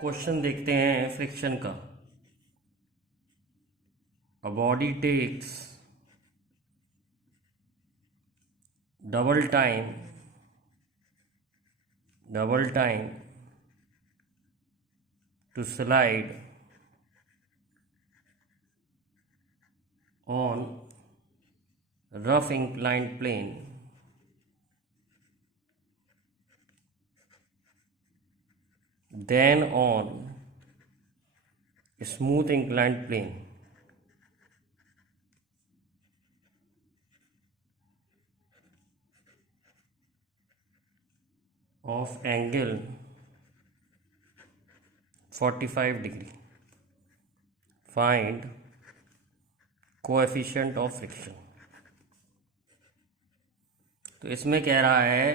Question देखते हैं friction का। A body takes double time to slide on rough inclined plane than on smooth inclined plane of angle 45 degree. Find coefficient of friction. तो इसमें कह रहा है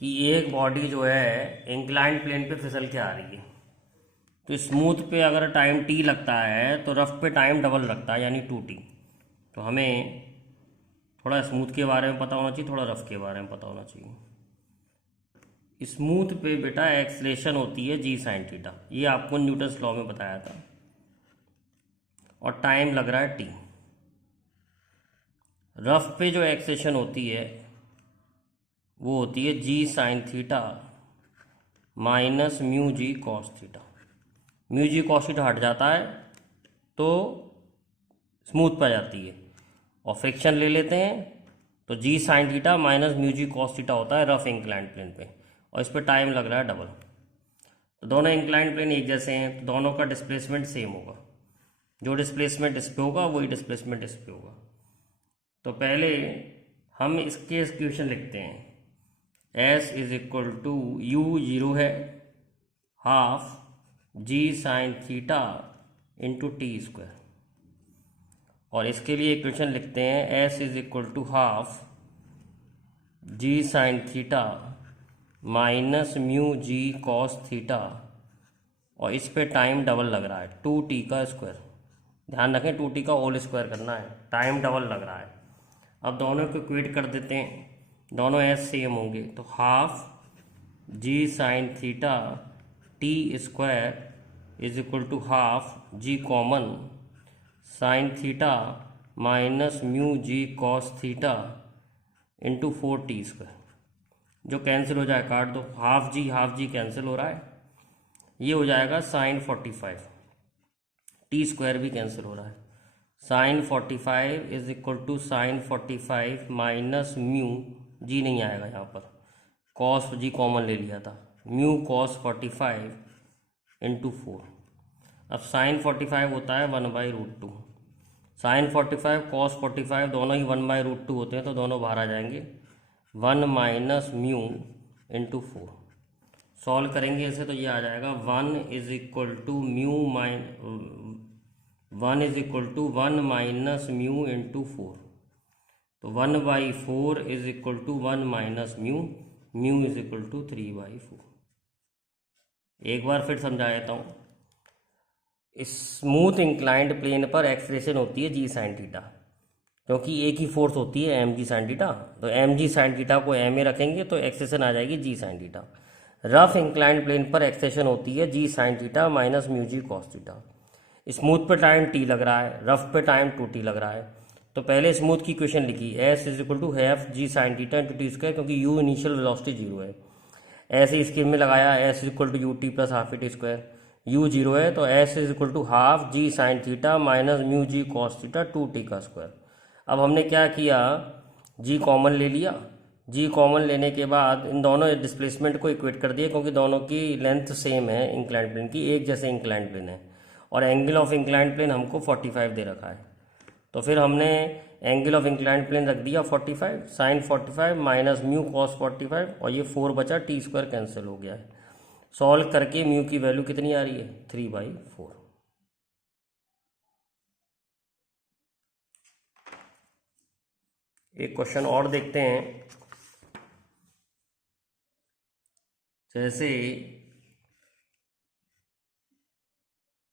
कि एक बॉडी जो है इंक्लाइंड प्लेन पे फिसल के आ रही है, तो स्मूथ पे अगर टाइम टी लगता है तो रफ पे टाइम डबल लगता है, यानी 2t। तो हमें थोड़ा स्मूथ के बारे में पता होना चाहिए, थोड़ा रफ के बारे में पता होना चाहिए। स्मूथ पे बेटा एक्सलेशन होती है जी साइन थीटा, ये आपको न्यूटन्स लॉ में बताया था, और टाइम लग रहा है टी। रफ पे जो एक्सलेशन होती है वो होती है G sine theta minus mu जी cos theta. Mu G cos theta हट जाता है तो स्मूथ पे जाती है, और फ्रिक्शन ले लेते हैं तो जी साइन थीटा माइनस म्यू जी कॉस थीटा होता है रफ इंक्लाइंड प्लेन पे, और इस पर टाइम लग रहा है डबल। तो दोनों इंक्लाइंड प्लेन एक जैसे हैं, तो दोनों का डिस्प्लेसमेंट सेम होगा। जो डिस्प्लेसमेंट इस पे होगा वही डिस्प्लेसमेंट इस पे होगा। तो पहले हम इसके इक्वेशन लिखते हैं। S is equal to u zero है, हाफ जी sine theta into T square, और इसके लिए इक्वेशन लिखते हैं S is equal to half ji sine theta minus mu ji cos theta, और इस पे टाइम डबल लग रहा है 2t का स्क्वायर। ध्यान रखें 2t का होल स्क्वायर करना है, टाइम डबल लग रहा है। अब दोनों को इक्वेट कर देते हैं, दोनों एस सेम होंगे, तो half ji sine theta T square is equal to half G common sine theta minus mu ji cos theta into 4t square. जो कैंसिल हो जाए काट दो, हाफ जी कैंसिल हो रहा है, ये हो जाएगा साइन 45, टी स्क्वायर भी कैंसिल हो रहा है। Sine 45 is equal to sine 45 minus mu, g नहीं आएगा यहाँ पर, कॉस जी कॉमन ले लिया था, म्यू कॉस 45 इंटू 4। अब साइन 45 होता है 1/√2, साइन 45 कॉस 45 दोनों ही 1/√2 होते हैं, तो दोनों बाहर आ जाएंगे, 1 माइनस म्यू इंटू 4। सॉल्व करेंगे इसे तो ये आ जाएगा 1 is equal to mu 1 is equal to 1 minus mu into 4। तो 1/4 is equal to 1 minus mu, mu is equal to 3/4। एक बार फिर समझा देता हूँ। स्मूथ इंक्लाइंड प्लेन पर एक्सलेशन होती है जी साइन थीटा, क्योंकि एक ही फोर्स होती है एम जी साइन थीटा, तो एम जी साइन थीटा को एम में रखेंगे तो एक्सलेशन आ जाएगी G sine theta. Rough inclined plane पर एक्सलेशन होती है G sine theta minus mu जी कॉस थीटा। स्मूथ पे टाइम टी लग रहा है, रफ पे टाइम 2t लग रहा है। तो पहले स्मूथ की इक्वेशन लिखी, S is equal to half ji sine theta into T square, क्योंकि u इनिशियल वेलोसिटी जीरो है। ऐसे स्कीम में लगाया S is equal to U T plus half T square, u जीरो है तो S is equal to half ji sine theta minus mu ji cos theta 2t का square. अब हमने क्या किया, g कॉमन ले लिया, g कॉमन लेने के बाद इन दोनों डिस्प्लेसमेंट को इक्वेट कर दिया, क्योंकि दोनों की लेंथ सेम है इंक्लाइंड प्लेन की, एक जैसे इंक्लाइंड प्लेन है, और एंगल ऑफ इंक्लाइंड प्लेन हमको 45 दे रखा है। तो फिर हमने एंगल ऑफ इंक्लाइंड प्लेन रख दिया 45, साइन 45 माइनस म्यू कॉस 45, और ये 4 बचा, टी स्क्वायर कैंसिल हो गया है। सॉल्व करके म्यू की वैल्यू कितनी आ रही है, 3/4। एक क्वेश्चन और देखते हैं। जैसे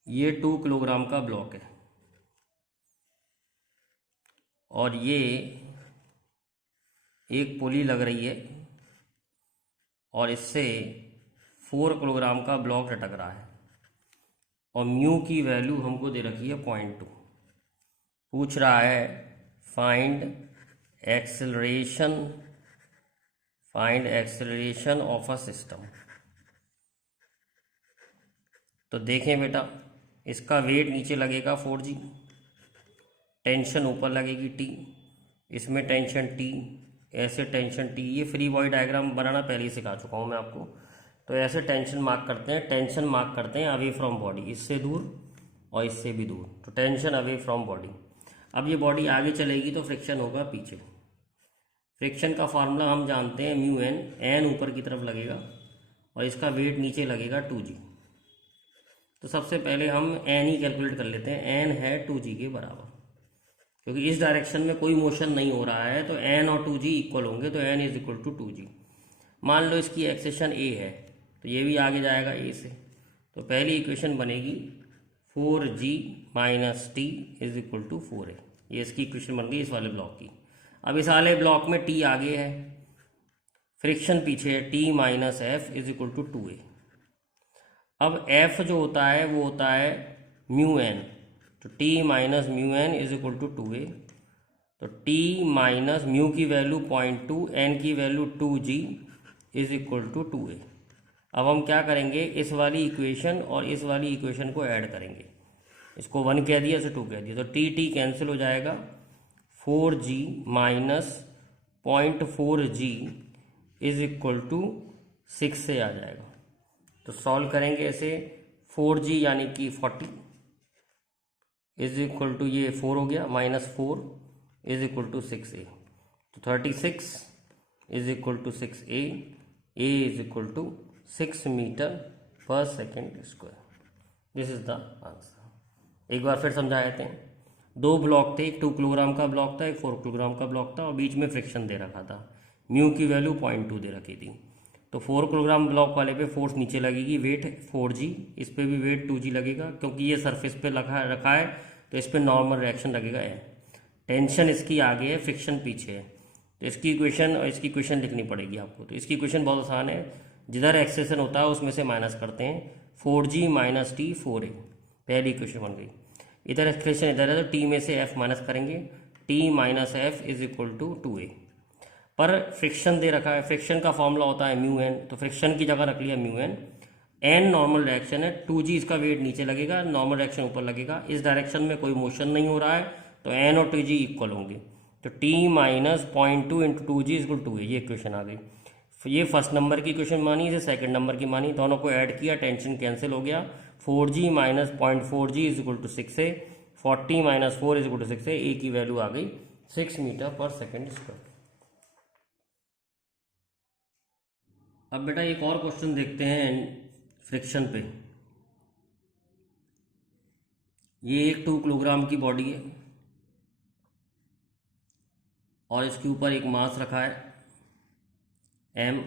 ये 2 किलोग्राम का ब्लॉक है, और ये एक पुली लग रही है, और इससे 4 किलोग्राम का ब्लॉक लटक रहा है। और म्यू की वैल्यू हमको दे रखी है 0.2। पूछ रहा है find acceleration of a system. तो देखें बेटा, इसका वेट नीचे लगेगा 4g, टेंशन ऊपर लगेगी T, इसमें टेंशन T, ऐसे टेंशन T। ये फ्री बॉडी डायग्राम बनाना पहले ही सिखा चुका हूँ मैं आपको। तो ऐसे टेंशन मार्क करते हैं अवे फ्रॉम बॉडी, इससे दूर और इससे भी दूर, तो टेंशन अवे फ्रॉम बॉडी। अब ये बॉडी आगे चलेगी तो फ्रिक्शन होगा पीछे। फ्रिक्शन का फार्मूला हम जानते हैं म्यू एन ऊपर की तरफ लगेगा और इसका वेट नीचे लगेगा 2g। तो सबसे पहले हम एन ही कैलकुलेट कर लेते हैं। एन है 2g के बराबर, क्योंकि इस डायरेक्शन में कोई मोशन नहीं हो रहा है, तो एन और 2g इक्वल होंगे, तो N is equal to 2g। मान लो इसकी एक्सेशन ए है, तो ये भी आगे जाएगा ए से, तो पहली इक्वेशन बनेगी 4g minus T is equal to 4a। ये इसकी इक्वेशन बन गई इस वाले ब्लॉक की। अब इस वाले ब्लॉक में टी आगे है, फ्रिक्शन पीछे है, T minus F is equal to 2a। अब एफ जो होता है वो होता है म्यू एन, तो T minus mu N is equal to 2a। तो टी माइनस म्यू की वैल्यू 0.2, एन की value 2g is equal to 2a। अब हम क्या करेंगे, इस वाली इक्वेशन और इस वाली इक्वेशन को ऐड करेंगे। इसको 1 कह दिया, इसे 2 कह दिया, तो टी कैंसिल हो जाएगा। 4g minus 0.4g is equal to 6 से आ जाएगा। तो सॉल्व करेंगे ऐसे, 4g यानी कि 40 इज इक्वल टू, ये 4 हो गया, minus 4 is equal to 6a। तो 36 is equal to 6a, a is equal to 6 metre per second square. This is the answer. एक बार फिर समझा देते हैं। 2 ब्लॉक थे, एक 2 किलोग्राम का ब्लॉक था, एक 4 किलोग्राम का ब्लॉक था, और बीच में फ्रिक्शन दे रखा था। म्यू की वैल्यू 0.2 दे रखी थी। तो 4 किलोग्राम ब्लॉक वाले पे फोर्स नीचे लगेगी, वेट 4g, इस पे भी वेट 2g लगेगा, क्योंकि ये सरफेस पे रखा है, तो इस पे नॉर्मल रिएक्शन लगेगा n। टेंशन इसकी आगे है, फ्रिक्शन पीछे है, तो इसकी इक्वेशन और इसकी इक्वेशन लिखनी पड़ेगी आपको। तो इसकी इक्वेशन बहुत आसान है, जिधर एक्सेशन होता है उसमें से माइनस करते हैं। 4g माइनस टी 4a, पहली इक्वेशन बन गई। इधर एक्सप्रेशन इधर है, तो टी में से f माइनस करेंगे, T minus F is equal to 2a। पर फ्रिक्शन दे रखा है, फ्रिक्शन का फॉर्मूला होता है म्यू एन, तो फ्रिक्शन की जगह रख लिया mu N. N normal direction है, 2g इसका वेट नीचे लगेगा, नॉर्मल डायरेक्शन ऊपर लगेगा। इस डायरेक्शन में कोई मोशन नहीं हो रहा है, तो एन और 2g इक्वल होंगे। तो t minus 0.2 into 2g equal 2a, ये इक्वेशन आ गई। ये फर्स्ट नंबर की इक्वेशन मानी, इसे सेकंड नंबर की मानी, दोनों को ऐड किया, टेंशन कैंसिल हो गया। 4g minus 0.4g is equal to 6a, 40 minus 4 is equal to 6a, a की वैल्यू आ गई 6 मीटर पर सेकेंड स्क्वायर। अब बेटा एक और क्वेश्चन देखते हैं फ्रिक्शन पे। ये एक 2 किलोग्राम की बॉडी है और इसके ऊपर एक मास रखा है m,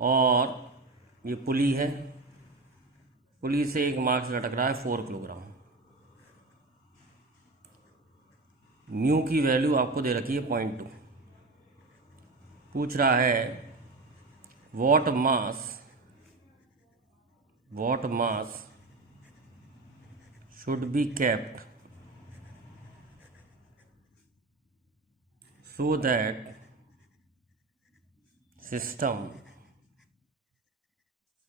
और ये पुली है, पुली से एक मास लटक रहा है 4 किलोग्राम। म्यू की वैल्यू आपको दे रखी है 0.2। पूछ रहा है what mass should be kept so that system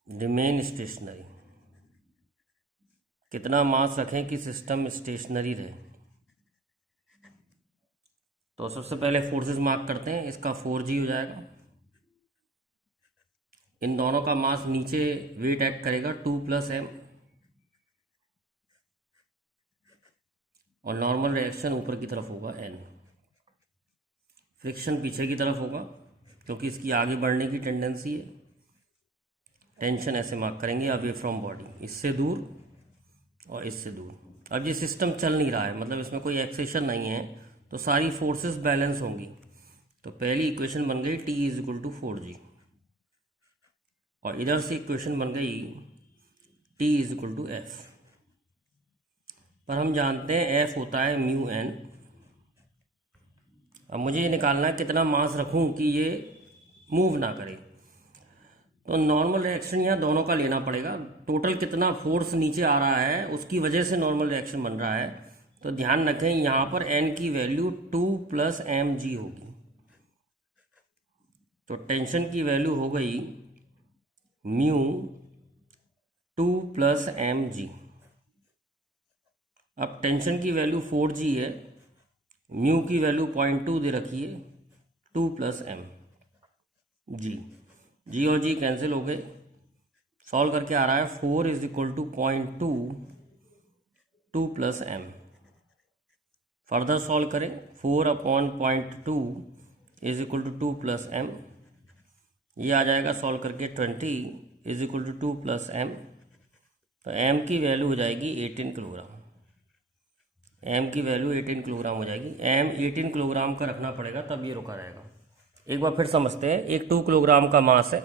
remain stationary। कितना मास रखें कि सिस्टम स्टेशनरी रहे। तो सबसे पहले फोर्सेस मार्क करते हैं, इसका 4g हो जाएगा, इन दोनों का मास नीचे वेट एक्ट करेगा 2 प्लस m, और नॉर्मल रिएक्शन ऊपर की तरफ होगा n। फ्रिक्शन पीछे की तरफ होगा क्योंकि इसकी आगे बढ़ने की टेंडेंसी है। टेंशन ऐसे मार्क करेंगे अवे फ्रॉम बॉडी, इससे दूर और इससे दूर। अब ये सिस्टम चल नहीं रहा है, मतलब इसमें कोई एक्सेशन नहीं है, तो सारी फोर्सेस बैलेंस होंगी। तो पहली इक्वेशन बन गई T is equal to 4g, और इधर से इक्वेशन बन गई T is equal to F. पर हम जानते हैं F होता है म्यू एन। अब मुझे ये निकालना है कितना मास रखूं कि ये मूव ना करे। तो नॉर्मल रिएक्शन यहाँ दोनों का लेना पड़ेगा। टोटल कितना फोर्स नीचे आ रहा है उसकी वजह से नॉर्मल रिएक्शन बन रहा है। तो ध्यान रखें यहाँ पर n की वैल्यू 2 + mg होगी। तो टेंशन की वैल्यू हो गई म्यू 2 + mg। अब टेंशन की वैल्यू 4g है, म्यू की वैल्यू 0.2 दे रखी है, 2 + mg। जी और जी कैंसिल हो गए। सॉल्व करके आ रहा है 4 = 0.2 2 + m। फर्दर सॉल्व करें, 4/0.2 = 2 + m। ये आ जाएगा सॉल्व करके 20 = 2 + m। तो m की वैल्यू हो जाएगी 18 किलोग्राम। m की वैल्यू 18 किलोग्राम हो जाएगी। m 18 किलोग्राम का रखना पड़ेगा तब ये रुका रहेगा। एक बार फिर समझते हैं। एक 2 किलोग्राम का मास है,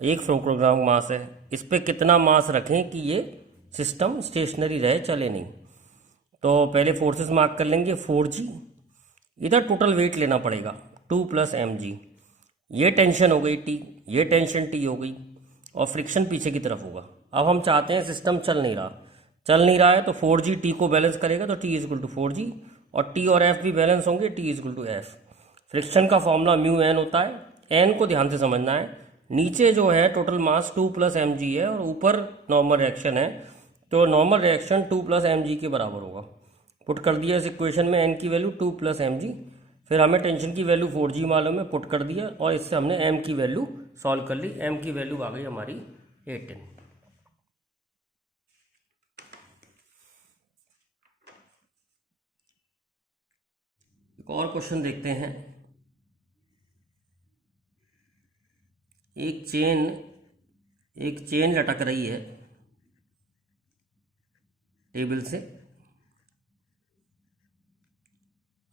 एक 4 किलोग्राम मास है। इस पर कितना मास रखें कि ये सिस्टम स्टेशनरी रहे, चले नहीं। तो पहले फोर्सेस मार्क कर लेंगे। 4g, इधर टोटल वेट लेना पड़ेगा 2 + mg। ये टेंशन हो गई t, ये टेंशन t हो गई, और फ्रिक्शन पीछे की तरफ होगा। अब हम चाहते हैं सिस्टम चल नहीं रहा है तो 4g t को बैलेंस करेगा, तो t = 4g, और t और f भी बैलेंस होंगे, t = f। फ्रिक्शन का फॉर्मूला μn होता है। n को ध्यान से समझना है। नीचे जो है टोटल मास 2 + mg है और ऊपर नॉर्मल रिएक्शन है, तो नॉर्मल रिएक्शन 2 + mg के बराबर होगा। पुट कर दिया इस इक्वेशन में n की वैल्यू 2 + mg। फिर हमें टेंशन की वैल्यू 4g मालूम है, पुट कर दिया, और इससे हमने m की वैल्यू सॉल्व कर ली। m की वैल्यू आ गई हमारी 18। एक और क्वेश्चन देखते हैं। एक चेन लटक रही है टेबल से।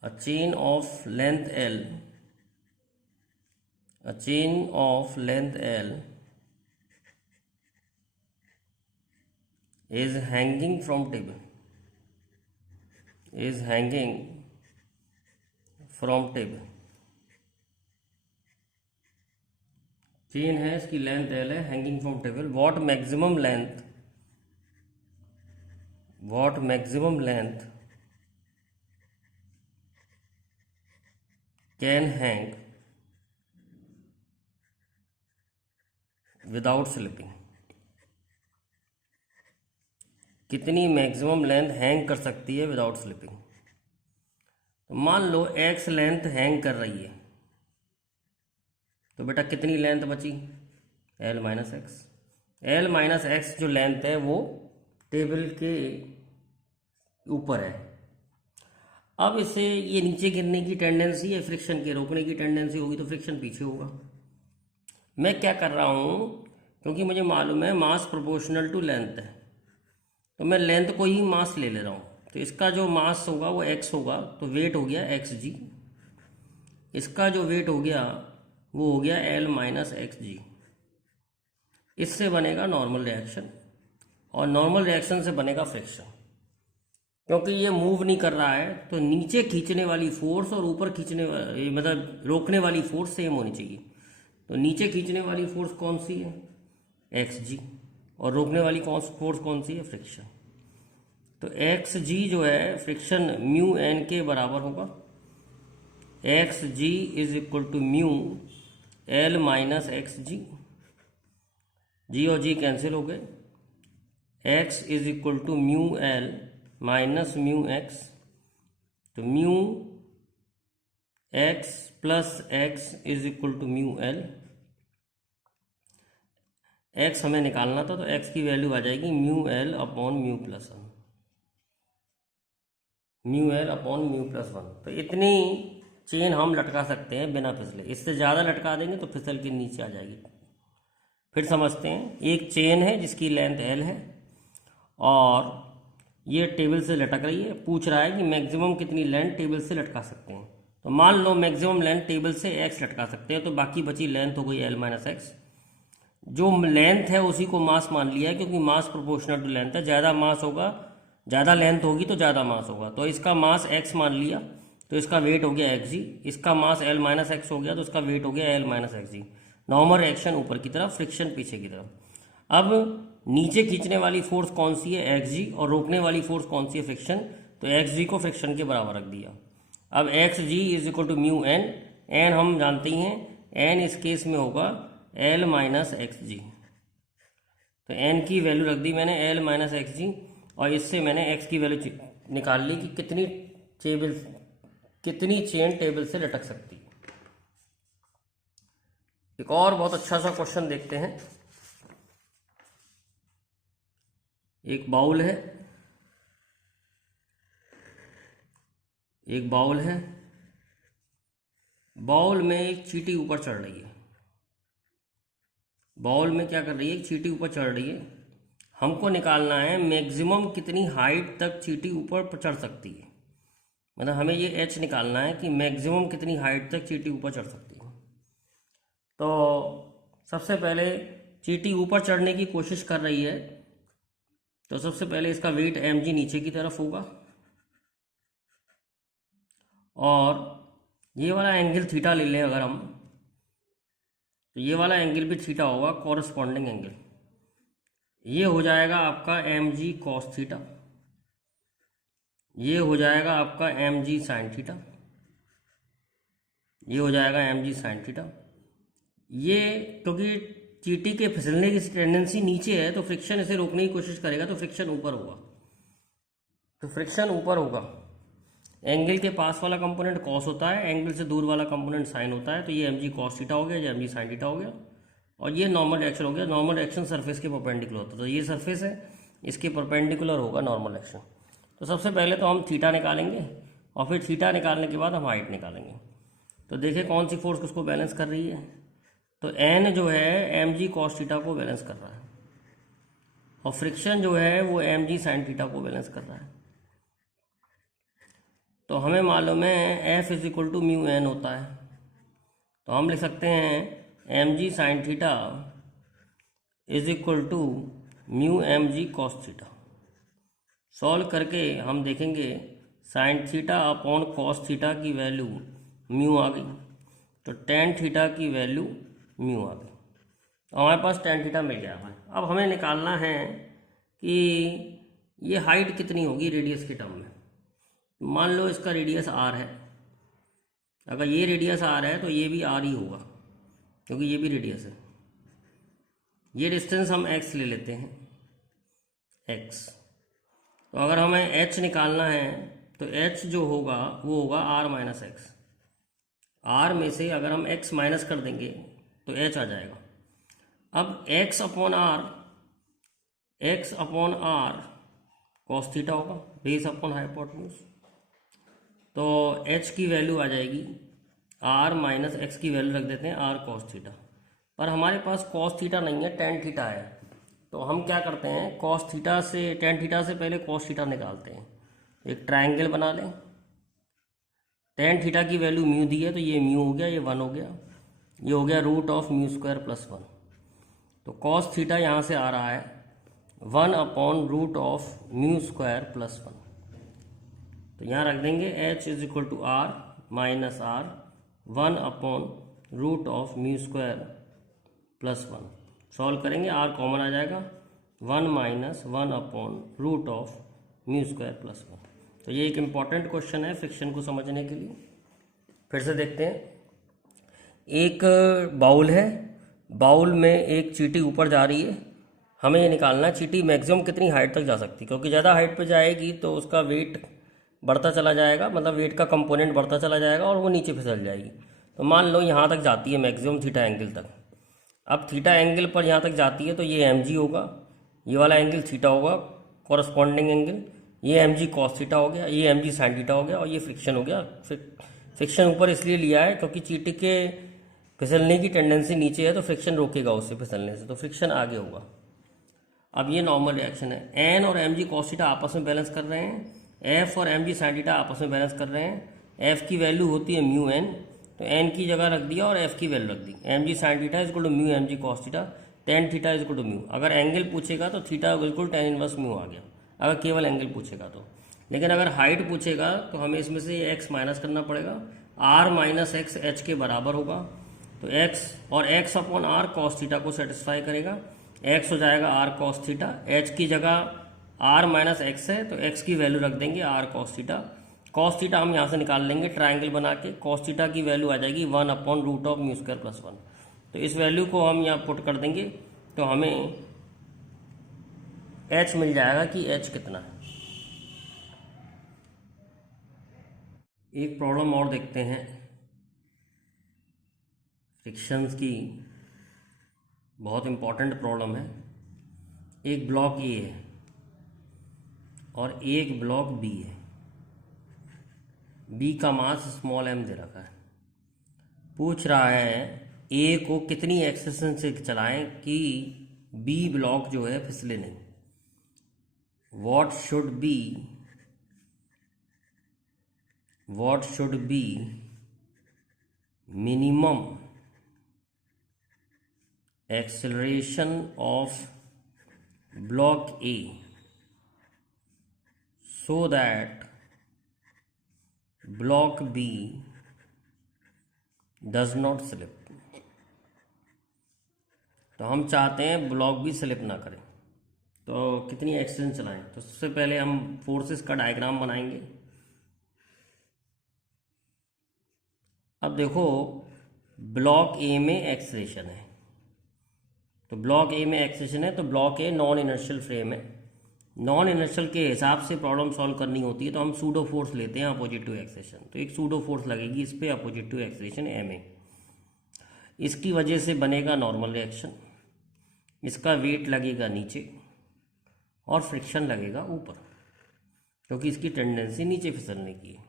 A chain of length L is hanging from table. Chain है, इसकी लेंथ L है, hanging from table. What maximum length can hang without slipping. कितनी मैक्सिमम लेंथ हैंग कर सकती है विदाउट स्लिपिंग। तो मान लो x लेंथ हैंग कर रही है, तो बेटा कितनी लेंथ बची, L - x जो लेंथ है वो टेबल के ऊपर है। अब इसे ये नीचे गिरने की टेंडेंसी है, फ्रिक्शन के रोकने की टेंडेंसी होगी, तो फ्रिक्शन पीछे होगा। मैं क्या कर रहा हूँ, क्योंकि मुझे मालूम है मास प्रोपोर्शनल टू लेंथ है, तो मैं लेंथ को ही मास ले रहा हूँ। तो इसका जो मास होगा वो x होगा, तो वेट हो गया xg। इसका जो वेट हो गया वो हो गया L - xg। इससे बनेगा नॉर्मल रिएक्शन, और नॉर्मल रिएक्शन से बनेगा फ्रिक्शन। क्योंकि ये मूव नहीं कर रहा है, तो नीचे खींचने वाली फोर्स और ऊपर खींचने वाली, मतलब रोकने वाली फोर्स सेम होनी चाहिए। तो नीचे खींचने वाली फोर्स कौन सी है, xg, और रोकने वाली फोर्स कौन सी है, फ्रिक्शन। तो xg जो है फ्रिक्शन μn के बराबर होगा। xg = mu L - xg। g और g कैंसिल हो गए। x = mu L - mu x। तो mu x + x = mu L। x हमें निकालना था, तो x की वैल्यू आ जाएगी म्यू L/म्यू + 1। म्यू L/म्यू + 1। तो इतनी चेन हम लटका सकते हैं बिना फिसले। इससे ज़्यादा लटका देंगे तो फिसल के नीचे आ जाएगी। फिर समझते हैं। एक चेन है जिसकी लेंथ L है और ये टेबल से लटक रही है। पूछ रहा है कि मैक्सिमम कितनी लेंथ टेबल से लटका सकते हैं। तो मान लो मैक्सिमम लेंथ टेबल से x लटका सकते हैं, तो बाकी बची लेंथ हो गई L - x। जो लेंथ है उसी को मास मान लिया है, क्योंकि मास प्रोपोर्शनल टू लेंथ है। ज़्यादा मास होगा, ज़्यादा लेंथ होगी तो ज़्यादा मास होगा। तो इसका मास x मान लिया, तो इसका वेट हो गया xg। इसका मास L - x हो गया, तो इसका वेट हो गया L - xg। नॉर्मल रिएक्शन ऊपर की तरफ, फ्रिक्शन पीछे की तरफ। अब नीचे खींचने वाली फोर्स कौन सी है, एक्स जी, और रोकने वाली फोर्स कौन सी है, फ्रिक्शन। तो एक्स जी को फ्रिक्शन के बराबर रख दिया। अब X G is equal to mu N, N हम जानते ही हैं, एन इस केस में होगा एल माइनस एक्स जी। तो एन की वैल्यू रख दी मैंने एल माइनस एक्स जी, और इससे मैंने एक्स की वैल्यू निकाल ली कि कितनी चेन टेबल से लटक सकती है। एक और बहुत अच्छा सा क्वेश्चन देखते हैं। एक बाउल है, बाउल में एक चींटी ऊपर चढ़ रही है। बाउल में क्या कर रही है, एक चींटी ऊपर चढ़ रही है। हमको निकालना है मैक्सिमम कितनी हाइट तक चींटी ऊपर चढ़ सकती है। मतलब हमें ये एच निकालना है कि मैक्सिमम कितनी हाइट तक चींटी ऊपर चढ़ सकती है। तो सबसे पहले चींटी ऊपर चढ़ने की कोशिश कर रही है, तो सबसे पहले इसका वेट एम जी नीचे की तरफ होगा, और ये वाला एंगल थीटा ले लें अगर हम, तो ये वाला एंगल भी थीटा होगा, कॉरस्पॉन्डिंग एंगल। ये हो जाएगा आपका एम जी कॉस थीटा, ये हो जाएगा आपका एम जी साइन थीटा, ये हो जाएगा एम जी साइन थीटा। ये क्योंकि चींटी के फिसलने की टेंडेंसी नीचे है, तो फ्रिक्शन इसे रोकने की कोशिश करेगा, तो फ्रिक्शन ऊपर होगा। तो फ्रिक्शन ऊपर होगा। एंगल के पास वाला कंपोनेंट कॉस होता है, एंगल से दूर वाला कंपोनेंट साइन होता है। तो ये एम जी कॉस थीटा हो गया, ये एम जी साइन थीटा हो गया, और ये नॉर्मल एक्शन हो गया। नॉर्मल एक्शन सरफेस के परपेंडिकुलर होता है, तो ये सरफेस है, इसके परपेंडिकुलर होगा नॉर्मल एक्शन। तो सबसे पहले तो हम थीटा निकालेंगे, और फिर थीटा निकालने के बाद हम हाइट निकालेंगे। तो देखिए कौन सी फोर्स किसको बैलेंस कर रही है। तो एन जो है एम जी कॉस थीटा को बैलेंस कर रहा है, और फ्रिक्शन जो है वो एम जी साइन थीटा को बैलेंस कर रहा है। तो हमें मालूम है F is equal to mu N होता है। तो हम लिख सकते हैं M G sine theta is equal to mu M G cos theta. Solve करके हम देखेंगे sine theta upon cos theta की वैल्यू म्यू आ गई, तो टेन थीटा की वैल्यू म्यू आ गई। हमारे पास टेन थीटा मिल गया है। अब हमें निकालना है कि ये हाइट कितनी होगी रेडियस के टर्म में। मान लो इसका रेडियस आर है, अगर ये रेडियस आर है तो ये भी आर ही होगा, क्योंकि ये भी रेडियस है। ये डिस्टेंस हम एक्स ले लेते हैं, एक्स। तो अगर हमें एच निकालना है तो एच जो होगा वो होगा आर माइनस एक्स। आर में से अगर हम एक्स माइनस कर देंगे तो एच आ जाएगा। अब X upon R cos theta होगा, बेस अपॉन हाइपोटेन्यूज। तो एच की वैल्यू आ जाएगी आर माइनस एक्स की वैल्यू रख देते हैं आर कॉस थीटा। पर हमारे पास कॉस थीटा नहीं है, टेन थीटा है। तो हम क्या करते हैं, कॉस थीटा से टेन थीटा से पहले कॉस थीटा निकालते हैं। एक ट्रायंगल बना लें। टेन थीटा की वैल्यू म्यू दी है, तो ये म्यू हो गया, ये वन हो गया, ये हो गया root of mu square plus one. तो कॉस थीटा यहाँ से आ रहा है one upon root of mu square plus one. तो यहाँ रख देंगे h is equal to R minus R, one upon root of mu square plus one. Solve करेंगे, आर कॉमन आ जाएगा, one minus one upon root of mu square plus one. तो ये एक इम्पॉर्टेंट क्वेश्चन है फ्रिक्शन को समझने के लिए। फिर से देखते हैं। एक बाउल है, बाउल में एक चींटी ऊपर जा रही है। हमें ये निकालना है चींटी मैक्सिमम कितनी हाइट तक जा सकती है, क्योंकि ज़्यादा हाइट पर जाएगी तो उसका वेट बढ़ता चला जाएगा, मतलब वेट का कंपोनेंट बढ़ता चला जाएगा और वो नीचे फिसल जाएगी। तो मान लो यहाँ तक जाती है मैक्सिमम थीटा एंगल तक। अब थीटा एंगल पर यहाँ तक जाती है तो ये एम जी होगा, ये वाला एंगल थीटा होगा कॉरस्पॉन्डिंग एंगल, ये एम जी कॉस थीटा हो गया, ये एम जी साइन थीटा हो गया, और ये फ्रिक्शन हो गया। फ्रिक्शन ऊपर इसलिए लिया है क्योंकि चींटी के फिसलने की टेंडेंसी नीचे है, तो फ्रिक्शन रोकेगा उससे फिसलने से, तो फ्रिक्शन आगे होगा। अब ये नॉर्मल रिएक्शन है। एन और एम जी कॉस थीटा आपस में बैलेंस कर रहे हैं, एफ और एम जी साइन थीटा आपस में बैलेंस कर रहे हैं। एफ की वैल्यू होती है म्यू एन, तो एन की जगह रख दिया और एफ की वैल्यू रख दी। M G sine theta is equal to mu M G cos theta, tan theta is equal to mu. अगर एंगल पूछेगा तो थीटा बिल्कुल टेन इनवर्स म्यू आ गया, अगर केवल एंगल पूछेगा तो। लेकिन अगर हाइट पूछेगा तो हमें इसमें से एक्स माइनस करना पड़ेगा। आर माइनस एक्स एच के बराबर होगा, तो x और x upon R cos theta को सेटिस्फाई करेगा। x हो जाएगा आर कॉस थीटा, h की जगह r माइनस एक्स है तो x की वैल्यू रख देंगे R cos theta. Cos theta हम यहाँ से निकाल लेंगे ट्राइंगल बना के, कॉस थीटा की वैल्यू आ जाएगी 1 upon root of mu square plus 1। तो इस वैल्यू को हम यहाँ पुट कर देंगे तो हमें h मिल जाएगा कि h कितना है। एक प्रॉब्लम और देखते हैं फ्रिक्शंस की, बहुत इंपॉर्टेंट प्रॉब्लम है। एक ब्लॉक ए है और एक ब्लॉक बी है। बी का मास स्मॉल m दे रखा है। पूछ रहा है ए को कितनी एक्सेशन से चलाएं कि बी ब्लॉक जो है फिसले नहीं। what should be minimum acceleration of block A so that block B does not slip। तो हम चाहते हैं ब्लॉक भी स्लिप ना करें, तो कितनी एक्सेशन चलाएं। तो सबसे पहले हम फोर्सेस का डायग्राम बनाएंगे। अब देखो ब्लॉक ए में एक्सेलेरेशन है, तो ब्लॉक ए में एक्सेलेरेशन है तो block a non inertial frame है। नॉन इनर्शियल के हिसाब से प्रॉब्लम सॉल्व करनी होती है तो हम सूडो फोर्स लेते हैं अपोजिट टू एक्सेलेरेशन। तो एक सूडो फोर्स लगेगी इस पर opposite to acceleration M A. इसकी वजह से बनेगा नॉर्मल रिएक्शन, इसका वेट लगेगा नीचे और फ्रिक्शन लगेगा ऊपर, क्योंकि इसकी टेंडेंसी नीचे फिसलने की है।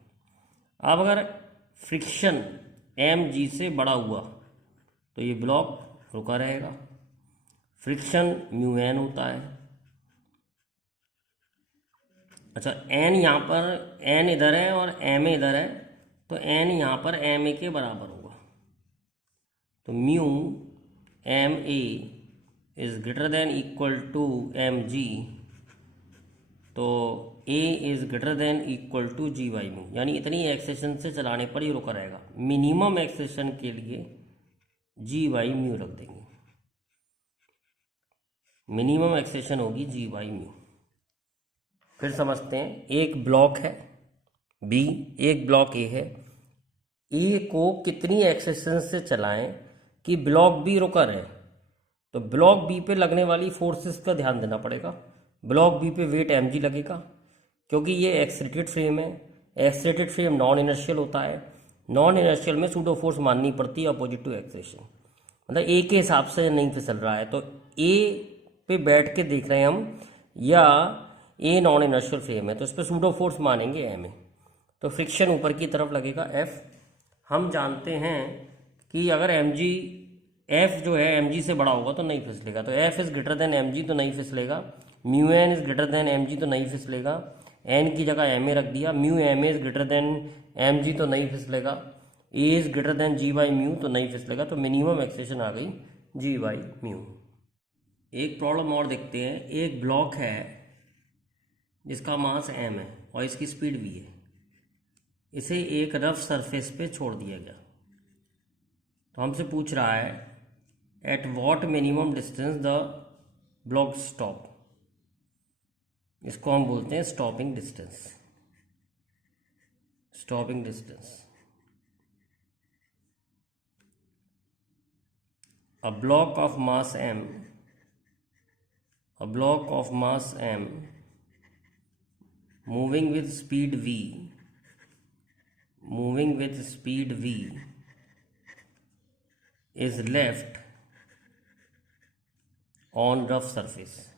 अब अगर फ्रिक्शन एम जी से बड़ा हुआ तो ये ब्लॉक रुका रहेगा। फ्रिक्शन म्यू एन होता है। अच्छा एन यहाँ पर, एन इधर है और एम ए इधर है, तो एन यहाँ पर एम ए के बराबर होगा। तो mu M A is greater than equal to M G, तो A is greater than equal to G by mu, यानी इतनी एक्सेशन से चलाने पर ही रुका रहेगा। मिनिमम एक्सेशन के लिए जी बाई म्यू रख देंगे, मिनिमम एक्सेशन होगी जी बाई म्यू। फिर समझते हैं, एक ब्लॉक है बी, एक ब्लॉक ए है। ए को कितनी एक्सेशन से चलाएं कि ब्लॉक बी रुका रहे। तो ब्लॉक बी पे लगने वाली फोर्सेस का ध्यान देना पड़ेगा। ब्लॉक बी पे वेट एम जी लगेगा क्योंकि ये एक्सलेटेड फ्रेम है। एक्सलेटेड फ्रेम नॉन इनर्शियल होता है। नॉन इनर्शियल में सूडो फोर्स माननी पड़ती है अपोजिट टू एक्सेलेरेशन, मतलब ए के हिसाब से नहीं फिसल रहा है। तो ए पे बैठ के देख रहे हैं हम, या ए नॉन इनर्शियल फ्रेम है तो इस पर सूडो फोर्स मानेंगे एम ए। तो फ्रिक्शन ऊपर की तरफ लगेगा एफ। हम जानते हैं कि अगर एम जी, एफ जो है एम जी से बड़ा होगा तो नहीं फिसलेगा, तो F is greater than M G तो नहीं फिसलेगा। Mu N is greater than M G तो नहीं फिसलेगा। एन की जगह एम ए रख दिया। Mu M A is greater than M G तो नहीं फिसलेगा। A is greater than G by mu तो नहीं फिसलेगा। तो मिनिमम एक्सेलेरेशन आ गई जी बाई म्यू। एक प्रॉब्लम और देखते हैं। एक ब्लॉक है जिसका मास एम है और इसकी स्पीड वी है। इसे एक रफ सरफेस पे छोड़ दिया गया। तो हमसे पूछ रहा है at what minimum distance the block stop. इसको हम बोलते हैं stopping distance. Stopping distance. A block of mass m, a block of mass m moving with speed v, moving with speed v is left on rough surface.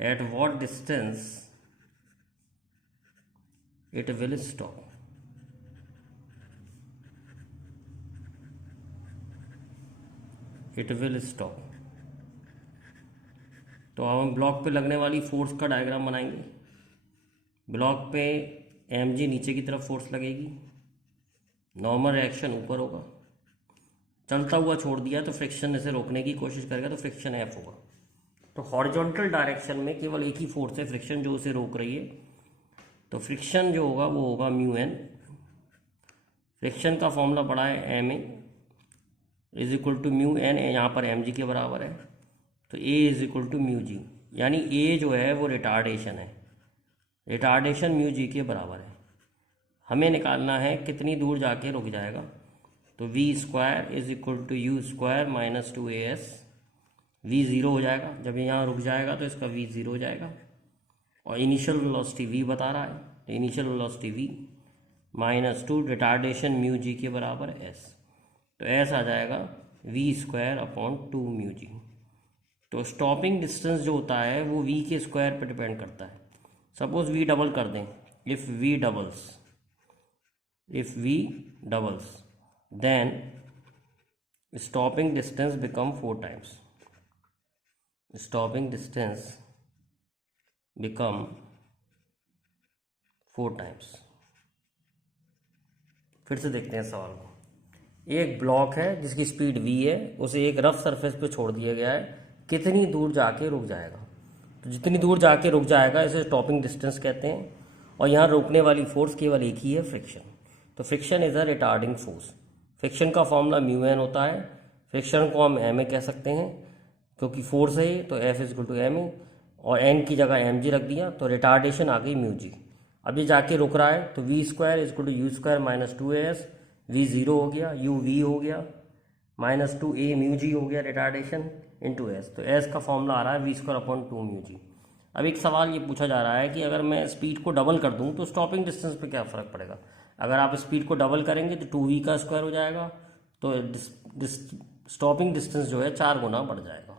At what distance it will stop? It will stop. तो अब हम block पे लगने वाली force का diagram बनाएंगे। Block पे M G नीचे की तरफ फोर्स लगेगी, नॉर्मल रिएक्शन ऊपर होगा। चलता हुआ छोड़ दिया तो फ्रिक्शन इसे रोकने की कोशिश करेगा तो फ्रिक्शन एफ होगा। तो हॉरिजॉन्टल डायरेक्शन में केवल एक ही फोर्स है फ्रिक्शन जो उसे रोक रही है, तो फ्रिक्शन जो होगा वो होगा म्यू एन। फ्रिक्शन का फॉर्मूला पड़ा है M A is equal to mu N, यहाँ पर एम जी के बराबर है, तो A is equal to mu G, यानी ए जो है वो रिटार्डेशन है, रिटार्डेशन म्यू जी के बराबर है। हमें निकालना है कितनी दूर जाके रुक जाएगा, तो V square is equal to U square minus 2as, V zero हो जाएगा, जब ये यहाँ रुक जाएगा तो इसका वी ज़ीरो हो जाएगा, और इनिशियल वेलोसिटी वी बता रहा है, तो initial velocity V minus 2 retardation mu G के बराबर एस, तो एस आ जाएगा V square upon 2 mu G. तो स्टॉपिंग डिस्टेंस जो होता है वो वी के स्क्वायर पर डिपेंड करता है। सपोज वी डबल कर दें, if we doubles then stopping distance become 4 times, stopping distance become 4 times. फिर से देखते हैं सवाल को। एक ब्लॉक है जिसकी स्पीड v है, उसे एक रफ सरफेस पे छोड़ दिया गया है, कितनी दूर जाके रुक जाएगा, तो जितनी दूर जाके रुक जाएगा इसे स्टॉपिंग डिस्टेंस कहते हैं, और यहाँ रोकने वाली फोर्स केवल एक ही है, फ्रिक्शन। तो friction is a retarding force. Friction का फॉर्मूला म्यू एन होता है, फ्रिक्शन को हम एम ए कह सकते हैं क्योंकि फोर्स है, तो F is equal to M A, और एन की जगह एम जी रख दिया, तो रिटार्डेशन आ गई म्यू जी। अब ये जाके रुक रहा है, तो V square is equal to U square minus 2as, V zero हो गया, यू वी हो गया, माइनस 2a म्यू जी हो गया रिटार्डेशन इंटू एस, तो एस का फॉर्मूला आ रहा है वी स्क्वायर अपॉन 2 म्यू जी। अब एक सवाल ये पूछा जा रहा है कि अगर मैं स्पीड को डबल कर दूं तो स्टॉपिंग डिस्टेंस पे क्या फ़र्क पड़ेगा। अगर आप स्पीड को डबल करेंगे तो 2v का स्क्वायर हो जाएगा, तो स्टॉपिंग डिस्टेंस जो है 4 गुना बढ़ जाएगा।